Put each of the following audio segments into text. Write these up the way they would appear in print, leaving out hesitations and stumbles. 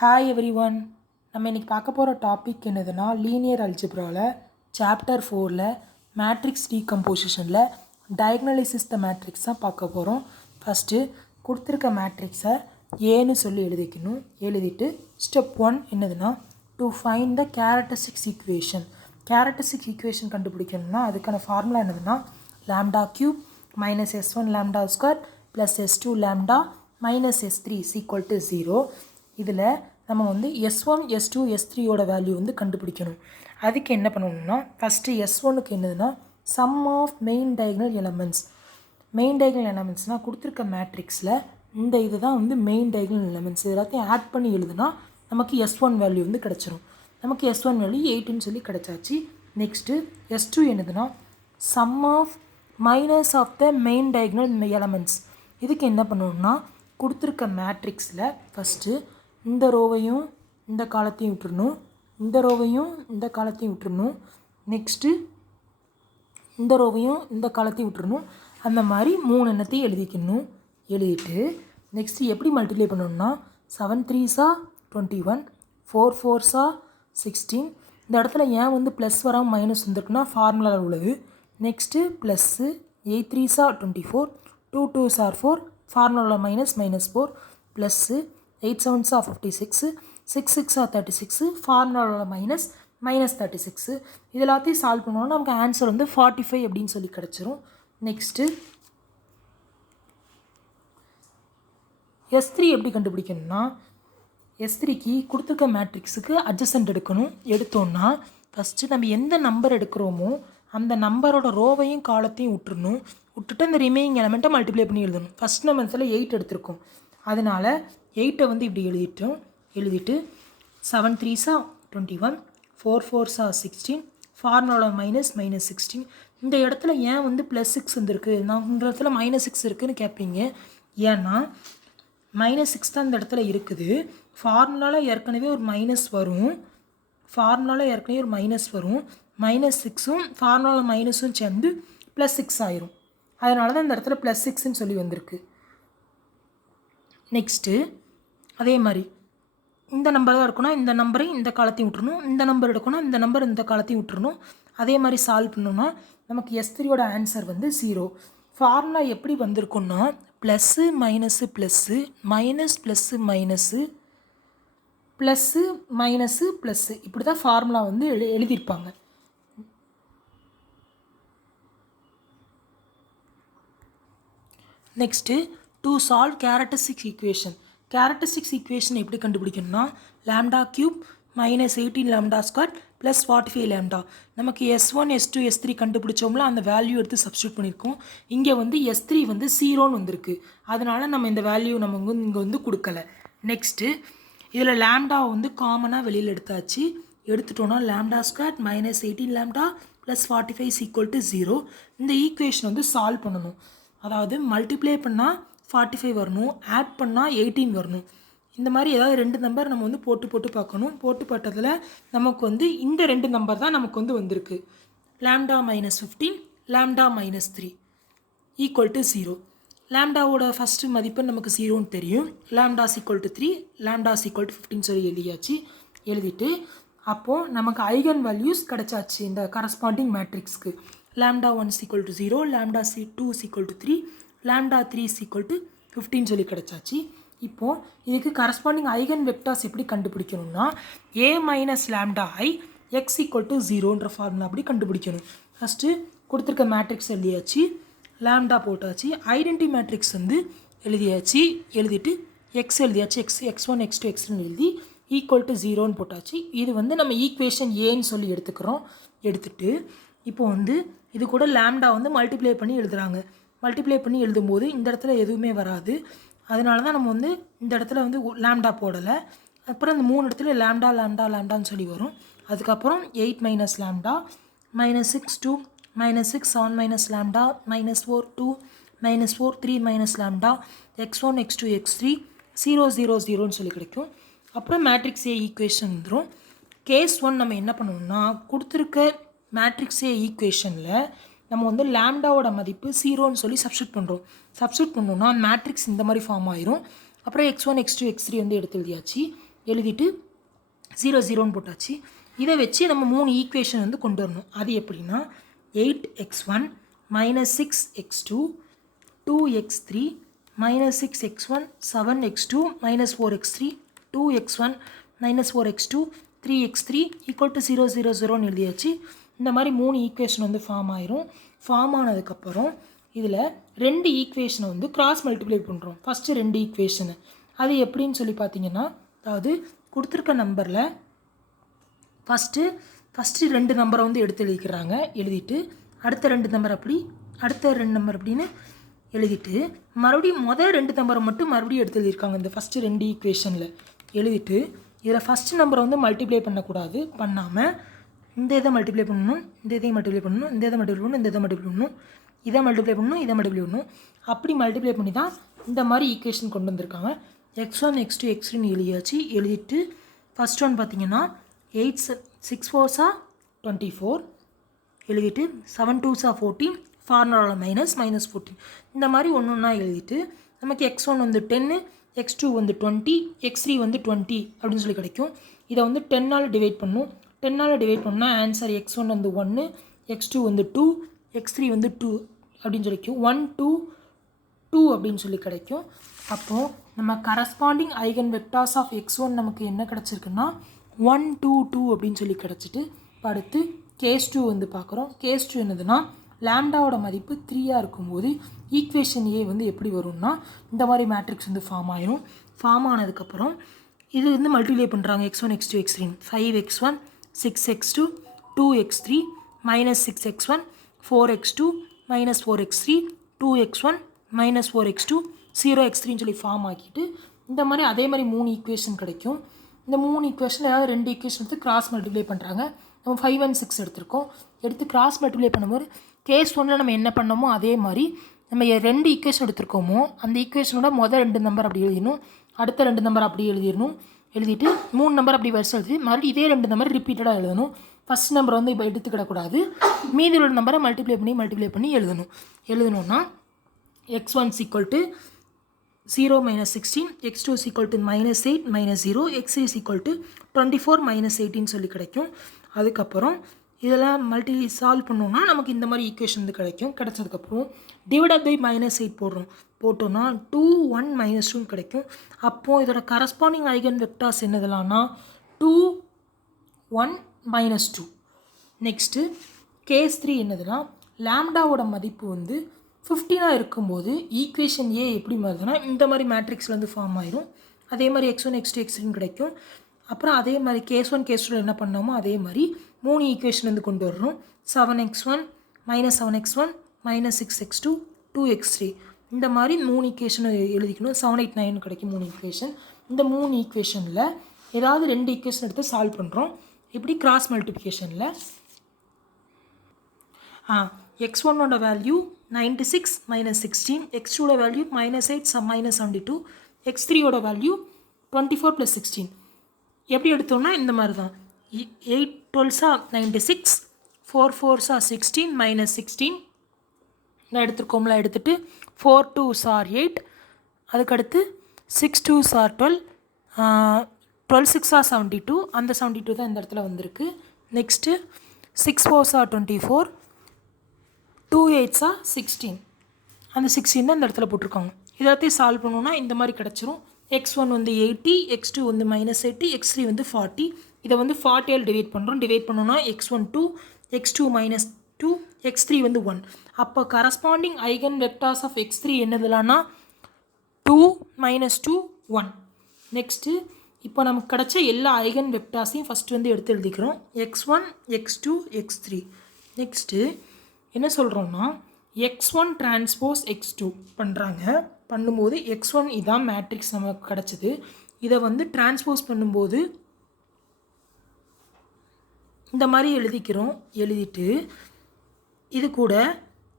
Hi every one. நம்ம இன்றைக்கி பார்க்க போகிற டாபிக் என்னதுன்னா லீனியர் அல்ஜிப்ராவில் சாப்டர் 4ல் மேட்ரிக்ஸ் டீகம்போசிஷனில் டயக்னலைசிஸ் த மேட்ரிக்ஸ் தான் பார்க்க போகிறோம். ஃபஸ்ட்டு கொடுத்துருக்க மேட்ரிக்ஸை ஏன்னு சொல்லி எழுதிக்கணும். எழுதிட்டு ஸ்டெப் 1 என்னதுன்னா to find the characteristics equation. Characteristics equation கண்டுபிடிக்கணும்னா அதுக்கான ஃபார்முலா என்னதுன்னா lambda cube minus S1 lambda square plus S2 lambda minus S3 is equal to 0. இதில் நம்ம வந்து S1 S2 S3யோட வேல்யூ வந்து கண்டுபிடிக்கணும். அதுக்கு என்ன பண்ணணும்னா ஃபஸ்ட்டு S1க்கு என்னதுன்னா sum of main diagonal elements. Main diagonal எலமெண்ட்ஸ்னால் கொடுத்துருக்க மேட்ரிக்ஸில் இந்த இது தான் வந்து மெயின் டயகனல் எலமெண்ட்ஸ். எல்லாத்தையும் ஆட் பண்ணி எழுதுனா நமக்கு S1 வேல்யூ வந்து கிடச்சிரும். நமக்கு S1 வேல்யூ 8ன்னு சொல்லி கிடச்சாச்சு. நெக்ஸ்ட்டு S2 என்னதுன்னா sum of minus of the main diagonal elements. இதுக்கு என்ன பண்ணணும்னா கொடுத்துருக்க மேட்ரிக்ஸில் ஃபஸ்ட்டு இந்த ரோவையும் இந்த காலத்தையும் விட்டுறணும், இந்த ரோவையும் இந்த காலத்தையும் விட்டுறணும், நெக்ஸ்ட்டு இந்த ரோவையும் இந்த காலத்தையும் விட்டுறணும். அந்த மாதிரி 3 எண்ணத்தையும் எழுதிக்கணும். எழுதிட்டு நெக்ஸ்ட்டு எப்படி மல்டிப்ளை பண்ணணும்னா 7 3s 21, 4 4s 16. இந்த இடத்துல ஏன் வந்து ப்ளஸ் வராமல் மைனஸ் வந்துருக்குன்னா ஃபார்முலாவில் உள்ளது. நெக்ஸ்ட்டு ப்ளஸ்ஸு 8 3s 24, 2 2s 4, ஃபார்முலாவில் -4, ப்ளஸ்ஸு 8 7s 56, 6 6 36, ஃபார்முலாவில் -36. இது எல்லாத்தையும் சால்வ் பண்ணோன்னா நமக்கு ஆன்சர் வந்து 45 அப்படின்னு சொல்லி கிடச்சிரும். நெக்ஸ்ட்டு S3 எப்படி கண்டுபிடிக்கணும்னா S3க்கு கொடுத்துருக்க மேட்ரிக்ஸுக்கு அட்ஜசன்ட் எடுக்கணும். எடுத்தோன்னா ஃபஸ்ட்டு நம்ம எந்த நம்பர் எடுக்கிறோமோ அந்த நம்பரோட ரோவையும் காலத்தையும் விட்டுறணும். விட்டுட்டு அந்த ரிமைனிங் எலமெண்ட்டை மல்டிப்ளை பண்ணி எழுதணும். ஃபஸ்ட் நம்ம இதில் 8 எடுத்திருக்கோம், அதனால் 8 வந்து இப்படி எழுதிட்டு 7 3s 21, 4 4s 16, ஃபார்முலாவில் -16. இந்த இடத்துல ஏன் வந்து +6 வந்துருக்கு, நான் இந்த இடத்துல -6 இருக்குதுன்னு கேட்பீங்க. ஏன்னா -6 தான் இந்த இடத்துல இருக்குது. ஃபார்முலாவில் ஏற்கனவே ஒரு மைனஸ் வரும், -6ம் ஃபார்முலாவில் மைனஸும் சேர்ந்து +6 ஆயிரும். அதனால தான் இந்த இடத்துல +6ன்னு சொல்லி வந்திருக்கு. நெக்ஸ்ட்டு அதே மாதிரி இந்த நம்பர் தான் இருக்குன்னா இந்த நம்பரையும் இந்த காலத்தையும் விட்டுறணும், இந்த நம்பர் எடுக்கணும் இந்த நம்பர் இந்த காலத்தையும் விட்டுறணும். அதே மாதிரி சால்வ் பண்ணோன்னா நமக்கு S3யோட ஆன்சர் வந்து 0. ஃபார்முலா எப்படி வந்திருக்குன்னா plus minus plus minus plus minus plus minus plus இப்படி தான் ஃபார்முலா வந்து எழுதியிருப்பாங்க. Next to solve characteristics equation. Characteristics equation எப்படி கண்டுபிடிக்கணும்னா lambda cube minus 18 lambda square plus 45 lambda. நமக்கு S1 S2 S3 கண்டுபிடிச்சோம்ல அந்த வேல்யூ எடுத்து சப்ஸ்டியூட் பண்ணியிருக்கோம். இங்கே வந்து S3 வந்து 0ன்னு வந்திருக்கு, அதனால் நம்ம இந்த வேல்யூ நம்ம இங்கே வந்து கொடுக்கல. நெக்ஸ்ட்டு இதில் லாம்டா வந்து காமனாக வெளியில் எடுத்துட்டோன்னா lambda square minus 18 lambda plus 45 is equal to 0. இந்த ஈக்குவேஷன் வந்து சால்வ் பண்ணணும். அதாவது மல்டிப்ளை பண்ணால் 45 வரணும், ஆட் பண்ணால் 18 வரணும். இந்த மாதிரி ஏதாவது 2 நம்பர் நம்ம வந்து போட்டு பார்க்கணும். போட்டு பார்த்ததில் நமக்கு வந்து இந்த 2 நம்பர் தான் நமக்கு வந்து வந்திருக்கு. Lambda -15 lambda -3 equal to 0. லாம்டாவோட ஃபஸ்ட்டு மதிப்பு நமக்கு 0ன்னு தெரியும். Lambda equal to 3 lambda equal to 15 சொல்லி எழுதிட்டு அப்போது நமக்கு ஐகன் வேல்யூஸ் கிடச்சாச்சு இந்த கரஸ்பாண்டிங் மேட்ரிக்ஸ்க்கு. Lambda 1 equal to 0, lambda 2 equal to 3, lambda 3 equal to 15 சொல்லி கிடச்சாச்சு. இப்போது இதுக்கு கரஸ்பாண்டிங் ஐகன் வெக்டார்ஸ் எப்படி கண்டுபிடிக்கணும்னா A minus lambda I x equal to 0ன்ற ஃபார்முலா அப்படி கண்டுபிடிக்கணும். ஃபஸ்ட்டு கொடுத்துருக்க மேட்ரிக்ஸ் எழுதியாச்சு, லாம்டா போட்டாச்சு, ஐடென்டி மேட்ரிக்ஸ் வந்து எழுதிட்டு எக்ஸ் எழுதியாச்சு, x1 x2 x3 எழுதி ஈக்குவல் டு 0ன்னு போட்டாச்சு. இது வந்து நம்ம ஈக்குவேஷன் ஏன்னு சொல்லி எடுத்துட்டு இப்போ வந்து இது கூட லாம்டா வந்து மல்டிப்ளை பண்ணி எழுதுகிறாங்க. மல்டிப்ளை பண்ணி எழுதும்போது இந்த இடத்துல எதுவுமே வராது, அதனால தான் நம்ம வந்து இந்த இடத்துல வந்து லாம்டா போடலை. அப்புறம் இந்த 3 இடத்துல லாம்டான்னு சொல்லி வரும். அதுக்கப்புறம் 8 minus lambda -6 2 -6 7 minus lambda -4 2 -4 3 minus lambda x1 x2 x3 0 0 0ன்னு சொல்லி கிடைக்கும். அப்புறம் மேட்ரிக்ஸ் ஏ ஈக்குவேஷன் வந்துடும். கேஸ் 1 நம்ம என்ன பண்ணணும்னா கொடுத்துருக்க மேட்ரிக்ஸ் ஏ ஈக்குவேஷனில் நம்ம வந்து லாம்டாவோட மதிப்பு 0ன்னு சொல்லி சப்ஸ்டியூட் பண்ணோம்னா மேட்ரிக்ஸ் இந்த மாதிரி ஃபார்ம் ஆயிரும். அப்புறம் x1 x2 x3 வந்து எடுத்து எழுதியாச்சு. எழுதிட்டு 0 0ன்னு போட்டாச்சு. இதை வச்சு நம்ம 3 ஈக்குவேஷன் வந்து கொண்டு வரணும். அது எப்படின்னா 8x1 minus 6x2 2x3 minus 6x1 7x2 minus 4x3 2x1 minus 4x2 3x3 equal to 0 0 0ன்னு எழுதியாச்சு. இந்த மாதிரி 3 ஈக்குவேஷன் வந்து ஃபார்ம் ஆயிரும். ஃபார்ம் ஆனதுக்கப்புறம் இதில் 2 ஈக்குவேஷனை வந்து கிராஸ் மல்டிப்ளை பண்ணுறோம். ஃபஸ்ட்டு 2 ஈக்குவேஷனு அது எப்படின்னு சொல்லி பார்த்தீங்கன்னா, அதாவது கொடுத்துருக்க நம்பரில் ஃபஸ்ட்டு 2 நம்பரை வந்து எடுத்து எழுதிக்கிறாங்க. எழுதிட்டு அடுத்த 2 நம்பர் அப்படி, அடுத்த 2 நம்பர் அப்படின்னு எழுதிட்டு மறுபடியும் முதல் 2 நம்பரை மட்டும் மறுபடியும் எடுத்து எழுதியிருக்காங்க இந்த ஃபஸ்ட்டு 2 ஈக்குவேஷனில். எழுதிட்டு இதில் ஃபஸ்ட்டு நம்பரை வந்து மல்டிப்ளை பண்ணக்கூடாது, பண்ணாமல் இந்த இதை மல்டிப்ளை பண்ணணும், இந்த இதையும் மல்டிப்ளை பண்ணணும், இந்த இதை மல்டிப்ளை பண்ணணும், இந்த இதை மல்டிப்ளை பண்ணணும், இதை மல்டிப்ளை பண்ணணும், இதை மல்டிப்ளை பண்ணணும். அப்படி மல்டிப்ளை பண்ணி தான் இந்த மாதிரி ஈக்குவேஷன் கொண்டு வந்திருக்காங்க. x1 x2 x3ன்னு எழுதியாச்சு. எழுதிட்டு ஃபஸ்ட் ஒன் பார்த்தீங்கன்னா 8 6 4s 24 எழுதிட்டு 7 2s 14 ஃபார்முலாவில் மைனஸ் 14 இந்த மாதிரி ஒன்று ஒன்றா எழுதிட்டு நமக்கு x1 வந்து 10 x2 வந்து 20 x3 வந்து 20 அப்படின்னு சொல்லி கிடைக்கும். இதை வந்து 10ஆல் டிவைட் பண்ணும். 10ஆல் டிவைட் பண்ணால் ஆன்சர் x1 வந்து 1 x2 வந்து 2 x3 வந்து 2 அப்படின்னு சொல்லிக்கும். 1 2 2 அப்படின்னு சொல்லி கிடைக்கும். அப்போது நம்ம corresponding eigen vectors of x1 நமக்கு என்ன கிடச்சிருக்குன்னா 1 2 2 அப்படின்னு சொல்லி கிடச்சிட்டு, அடுத்து கேஸ் 2 வந்து பார்க்குறோம். கேஸ் 2 என்னதுன்னா லாம்டாவோட மதிப்பு 3ஆக இருக்கும்போது ஈக்குவேஷன் ஏ வந்து எப்படி வரும்னா இந்த மாதிரி மேட்ரிக்ஸ் வந்து ஃபார்ம் ஆயிரும். ஃபார்ம் ஆனதுக்கப்புறம் இது வந்து மல்டிப்ளை பண்ணுறாங்க x1 x2 x3 5x1 6x2 2x3 minus 6x1 4x2 minus 4x3 2x1 minus 4x2 0x3ன்னு சொல்லி ஃபார்ம் ஆக்கிட்டு இந்த மாதிரி அதே மாதிரி 3 ஈக்குவேஷன் கிடைக்கும். இந்த 3 ஈக்குவேஷன் ஏதாவது 2 ஈக்குவேஷன் எடுத்து கிராஸ் மல்டிப்ளை பண்ணுறாங்க. நம்ம 5 and 6 எடுத்திருக்கோம். எடுத்து கிராஸ் மல்டிப்ளை பண்ணும்போது கேஸ் 1ல் நம்ம என்ன பண்ணோமோ அதே மாதிரி நம்ம 2 ஈக்குவேஷன் எடுத்திருக்கோமோ அந்த ஈக்குவேஷனோட முதல் 2 நம்பர் அப்படி எழுதிடணும், அடுத்த 2 நம்பர் அப்படி எழுதிடணும். எழுதிட்டு 3 நம்பர் அப்படி வரிசை எழுதி மறுபடியும் இதே 2 நம்பர் ரிப்பீட்டடாக எழுதணும். ஃபஸ்ட் நம்பர் வந்து இப்போ எடுத்துக்கிடக்கூடாது, மீதி உள்ள நம்பரை மல்டிப்ளை பண்ணி எழுதணும். எழுதணுன்னா x1 = 0 minus 16 x2 = -8 -0 x3 = 24 -18 சொல்லி கிடைக்கும். அதுக்கப்புறம் இதெல்லாம் சால்வ் பண்ணோம்னா நமக்கு இந்த மாதிரி ஈக்குவேஷன் வந்து கிடைக்கும். கிடைச்சதுக்கப்புறம் டிவைடட் பை -8 போட்டோம்னா 2 1 -2 கிடைக்கும். அப்போது இதோட கரஸ்பாண்டிங் ஐகன் வெக்டார்ஸ் என்னதுலாம்னா 2 1 -2. நெக்ஸ்ட்டு கேஸ் 3 என்னதுன்னா லாம்டாவோட மதிப்பு வந்து 15ஆக இருக்கும்போது ஈக்குவேஷன் ஏ எப்படி மாறுதுன்னா இந்த மாதிரி மேட்ரிக்ஸில் வந்து ஃபார்ம் ஆயிரும். அதே மாதிரி x1 x2 x3 கிடைக்கும். அப்புறம் அதே மாதிரி கேஸ் 1 கேஸ் 2 என்ன பண்ணோமோ அதே மாதிரி 3 ஈக்குவேஷன் வந்து கொண்டு வரணும். 7x1 -7x1 -6x2 2x3 இந்த மாதிரி 3 ஈக்குவேஷன் எழுதிக்கணும். 7 8 9 கிடைக்கும் 3 ஈக்குவேஷன். இந்த 3 ஈக்குவேஷனில் ஏதாவது 2 ஈக்குவேஷன் எடுத்து சால்வ் பண்ணுறோம். இப்படி கிராஸ் மல்டிப்ளிகேஷனில் x1ஓட வேல்யூ 96 -16 x2ஓட வேல்யூ -8 -72 x3ஓட வேல்யூ 24 + 16 எப்படி எடுத்தோம்னா இந்த மாதிரி தான் 8 12s 96 4 4s 16 -16 நான் எடுத்துருக்கோம்ல. எடுத்துகிட்டு 4 2s 8 அதுக்கடுத்து 6 2s 12 12 6s 72 அந்த 72 தான் இந்த இடத்துல வந்திருக்கு. நெக்ஸ்ட்டு 6 4s 24 2 8s 16 அந்த 16 தான் இந்த இடத்துல போட்டிருக்காங்க. இதெல்லாத்தையும் சால்வ் பண்ணோன்னா இந்த மாதிரி கிடச்சிரும். x1 வந்து 80 x2 வந்து -80 x3 வந்து 40. இதை வந்து 40ஆல் டிவைட் பண்ணுறோம். டிவைட் பண்ணோன்னா x1 2 x2 -2 x3 வந்து 1. அப்போ corresponding eigen vectors of x3 என்னதுலான்னா 2 -2 1. நெக்ஸ்ட்டு இப்போ நமக்கு கிடச்ச எல்லா ஐகன் வெக்டார்ஸையும் ஃபஸ்ட்டு வந்து எடுத்து எழுதிக்கிறோம். x1 x2 x3. நெக்ஸ்ட்டு என்ன சொல்கிறோம்னா x1 டிரான்ஸ்போஸ் x2 பண்ணும்போது x1 இதான் மேட்ரிக்ஸ் நமக்கு கிடச்சிது. இதை வந்து டிரான்ஸ்போஸ் பண்ணும்போது இந்த மாதிரி எழுதிக்கிறோம். எழுதிட்டு இது கூட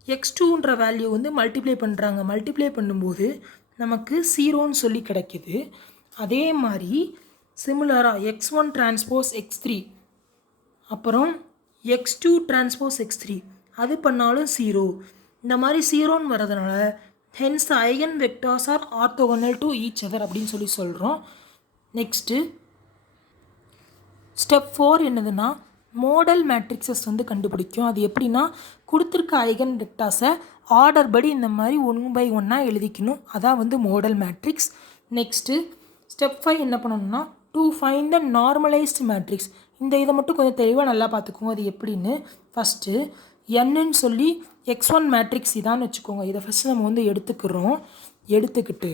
x2ன்ற வேல்யூ வந்து மல்டிப்ளை பண்ணுறாங்க. மல்டிப்ளை பண்ணும்போது நமக்கு 0ன்னு சொல்லி கிடைக்கிது. அதே மாதிரி சிமிலராக x1 டிரான்ஸ்போஸ் x3 அப்புறம் x2 டிரான்ஸ்போஸ் x3 அது பண்ணாலும் 0. இந்த மாதிரி 0ன்னு வரதுனால hence eigen vectors R orthogonal to each other அப்படின்னு சொல்லி சொல்கிறோம். நெக்ஸ்ட்டு ஸ்டெப் 4 என்னதுன்னா மோடல் மேட்ரிக்ஸஸ் வந்து கண்டுபிடிக்கும். அது எப்படின்னா கொடுத்துருக்க ஐகன் வெக்டார்ஸை ஆர்டர் படி இந்த மாதிரி 1 by 1 எழுதிக்கணும். அதான் வந்து மோடல் மேட்ரிக்ஸ். நெக்ஸ்ட்டு ஸ்டெப் 5 என்ன பண்ணணும்னா to find the normalised matrix. இந்த இதை மட்டும் கொஞ்சம் தெளிவாக நல்லா பார்த்துக்கோங்க. அது எப்படின்னு ஃபஸ்ட்டு என்னன்னு சொல்லி x1 மேட்ரிக்ஸ் இதான்னு வச்சுக்கோங்க. இதை ஃபஸ்ட்டு நம்ம வந்து எடுத்துக்கிறோம். எடுத்துக்கிட்டு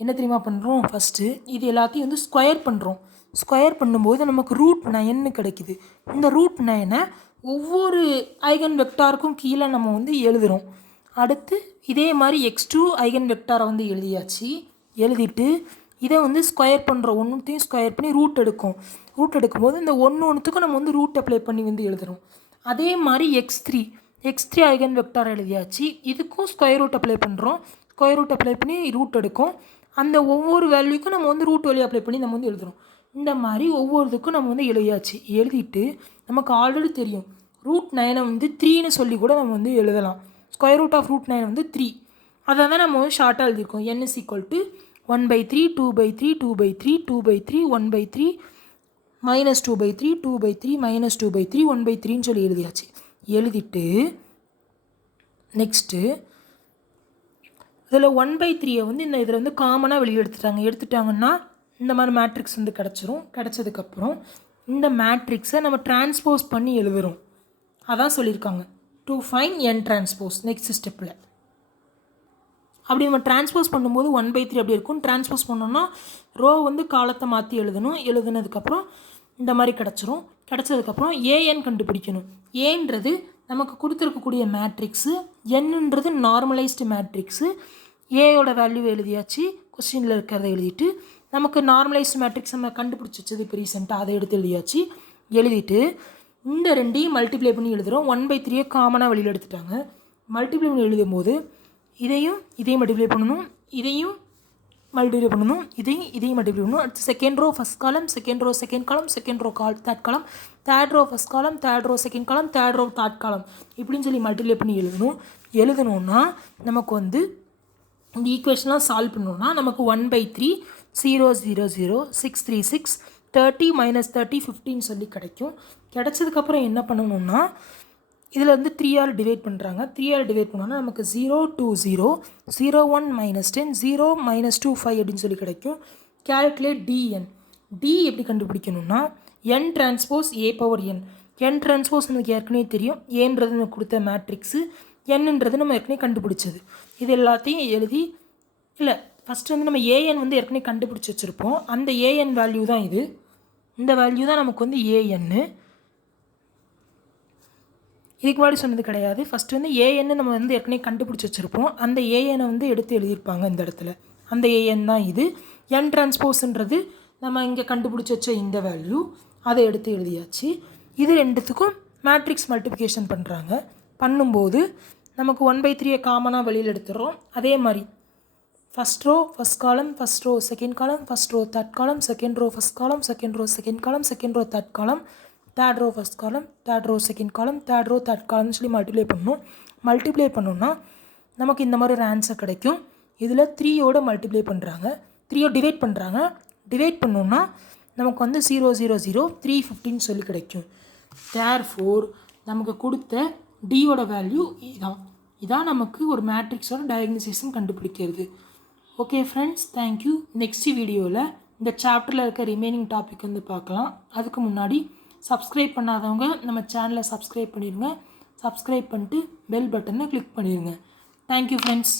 என்ன தெரியுமா பண்ணுறோம், ஃபஸ்ட்டு இது எல்லாத்தையும் வந்து ஸ்கொயர் பண்ணுறோம். ஸ்கொயர் பண்ணும்போது நமக்கு √9 கிடைக்குது. இந்த √9 ஒவ்வொரு ஐகன் வெக்டாருக்கும் கீழே நம்ம வந்து எழுதுகிறோம். அடுத்து இதே மாதிரி x2 ஐகன் வெக்டாரை வந்து எழுதியாச்சு. எழுதிட்டு இதை வந்து ஸ்கொயர் பண்ணுறோம். ஒன்றுத்தையும் ஸ்கொயர் பண்ணி ரூட் எடுக்கும்போது இந்த ஒன்றுத்துக்கும் நம்ம வந்து ரூட் அப்ளை பண்ணி வந்து எழுதுகிறோம். அதே மாதிரி x3 ஐகன் வெக்டார் எழுதியாச்சு. இதுக்கும் ஸ்கொயர் ரூட் அப்ளை பண்ணுறோம். ஸ்கொயர் ரூட் அப்ளை பண்ணி ரூட் எடுக்கும். அந்த ஒவ்வொரு வேல்யூக்கும் நம்ம வந்து ரூட் வேல்யூ அப்ளை பண்ணி நம்ம வந்து எழுதுகிறோம். இந்த மாதிரி ஒவ்வொருத்துக்கும் நம்ம வந்து எழுதியாச்சு. எழுதிட்டு நமக்கு ஆல்ரெடி தெரியும் √9 வந்து 3ன்னு சொல்லி கூட நம்ம வந்து எழுதலாம். ஸ்கொயர் ரூட் ஆஃப் √9 வந்து 3. அதை தான் நம்ம வந்து ஷார்ட்டாக எழுதியிருக்கோம். n = 1/3 2/3 2/3 2/3 1/3 -2/3 2/3 -2/3 1/3ன்னு சொல்லி எழுதியாச்சு. எழுதிட்டு நெக்ஸ்ட்டு இதில் 1/3 வந்து இந்த இதில் வந்து காமனாக வெளியே எடுத்துட்டாங்கன்னா இந்த மாதிரி மேட்ரிக்ஸ் வந்து கிடச்சிரும். கிடச்சதுக்கப்புறம் இந்த மேட்ரிக்ஸை நம்ம டிரான்ஸ்போஸ் பண்ணி எழுதுகிறோம். அதான் சொல்லியிருக்காங்க to find n transpose. Next ஸ்டெப்பில் அப்படி நம்ம டிரான்ஸ்போஸ் பண்ணும்போது 1/3 அப்படி இருக்கும். டிரான்ஸ்போஸ் பண்ணோன்னா ரோ வந்து காலத்தை மாற்றி எழுதணும். எழுதுனதுக்கப்புறம் இந்த மாதிரி கிடச்சிரும். கிடச்சதுக்கப்புறம் an கண்டுபிடிக்கணும். ஏன்றது நமக்கு கொடுத்துருக்கக்கூடிய மேட்ரிக்ஸு, என்னன்றது நார்மலைஸ்டு மேட்ரிக்ஸு. ஏயோட வேல்யூ எழுதியாச்சு. கொஸ்டினில் இருக்கிறத எழுதிட்டு நமக்கு நார்மலைஸ்டு மேட்ரிக்ஸ் நம்ம கண்டுபிடிச்சி வச்சது இப்போ ரீசெண்டாக அதை எடுத்து எழுதியாச்சு. எழுதிட்டு இந்த ரெண்டையும் மல்டிப்ளை பண்ணி எழுதுகிறோம். 1/3 காமனாக வெளியில் எடுத்துட்டாங்க. மல்டிப்ளை பண்ணி எழுதும்போது இதையும் மல்டிப்ளை பண்ணணும், இதையும் மல்டிப்ளை பண்ணணும், இதையும் மல்டிப்ளை பண்ணணும். அடுத்து second row first column, second row second column, second row third column, third row first column, third row second column, third row third column இப்படின்னு சொல்லி மல்டிப்ளை பண்ணி எழுதணும்னா நமக்கு வந்து இந்த ஈக்குவேஷன்லாம் சால்வ் பண்ணோம்னா நமக்கு 1/3 0 0 0 6 3 6 30 -30 15 சொல்லி கிடைக்கும். கிடைச்சதுக்கப்புறம் என்ன பண்ணணும்னா இதில் வந்து 3ஆல் டிவைட் பண்ணுறாங்க. 3ஆல் டிவைட் பண்ணோன்னா நமக்கு 0 2 0 0 1 -10 0 -2 5 அப்படின்னு சொல்லி கிடைக்கும். Calculate dn. d எப்படி கண்டுபிடிக்கணும்னா n transpose a/n. n transpose நமக்கு ஏற்கனவே தெரியும். ஏன்றது நமக்கு கொடுத்த மேட்ரிக்ஸு, என்னன்றது நம்ம ஏற்கனவே கண்டுபிடிச்சது. இது எல்லாத்தையும் எழுதி ஃபஸ்ட்டு வந்து நம்ம an வந்து ஏற்கனவே கண்டுபிடிச்சி வச்சுருப்போம். அந்த an வேல்யூ தான் இது. இந்த வேல்யூ தான் நமக்கு வந்து an. இதுக்கு முன்னாடி சொன்னது கிடையாது. ஃபஸ்ட்டு வந்து an நம்ம வந்து ஏற்கனவே கண்டுபிடிச்சி வச்சுருப்போம். அந்த an வந்து எடுத்து எழுதியிருப்பாங்க இந்த இடத்துல. அந்த an தான் இது. n டிரான்ஸ்போஸ்ன்றது நம்ம இங்கே கண்டுபிடிச்சி வச்ச இந்த வேல்யூ, அதை எடுத்து எழுதியாச்சு. இது ரெண்டுத்துக்கும் மேட்ரிக்ஸ் மல்டிப்ளிகேஷன் பண்ணுறாங்க. பண்ணும்போது நமக்கு 1/3 காமனாக வெளியில் எடுத்துடுறோம். அதே மாதிரி first row first column, first row second column, first row third column, second row first column, second row second column, second row third column, third row first column, third row second column, third row third காலம்னு சொல்லி multiply பண்ணோம்னா நமக்கு இந்த மாதிரி ஒரு answer கிடைக்கும். இதில் 3யோட multiply பண்ணுறாங்க, 3யோ டிவைட் பண்ணுறாங்க. டிவைட் பண்ணோன்னா நமக்கு வந்து 0 0 0 3 15 சொல்லி கிடைக்கும். தேர்ஃபோர் நமக்கு கொடுத்த டியோட வேல்யூ இதான் நமக்கு ஒரு மேட்ரிக்ஸோட டயக்னோசிஸன் கண்டுபிடிக்கிறது. Okay friends, thank you. நெக்ஸ்ட் வீடியோவில் இந்த சாப்டரில் இருக்க ரிமைனிங் டாபிக் வந்து பார்க்கலாம். அதுக்கு முன்னாடி சப்ஸ்கிரைப் பண்ணாதவங்க நம்ம சேனலை சப்ஸ்கிரைப் பண்ணிடுங்க. சப்ஸ்கிரைப் பண்ணிட்டு பெல் பட்டனை கிளிக் பண்ணிடுங்க. Thank you friends.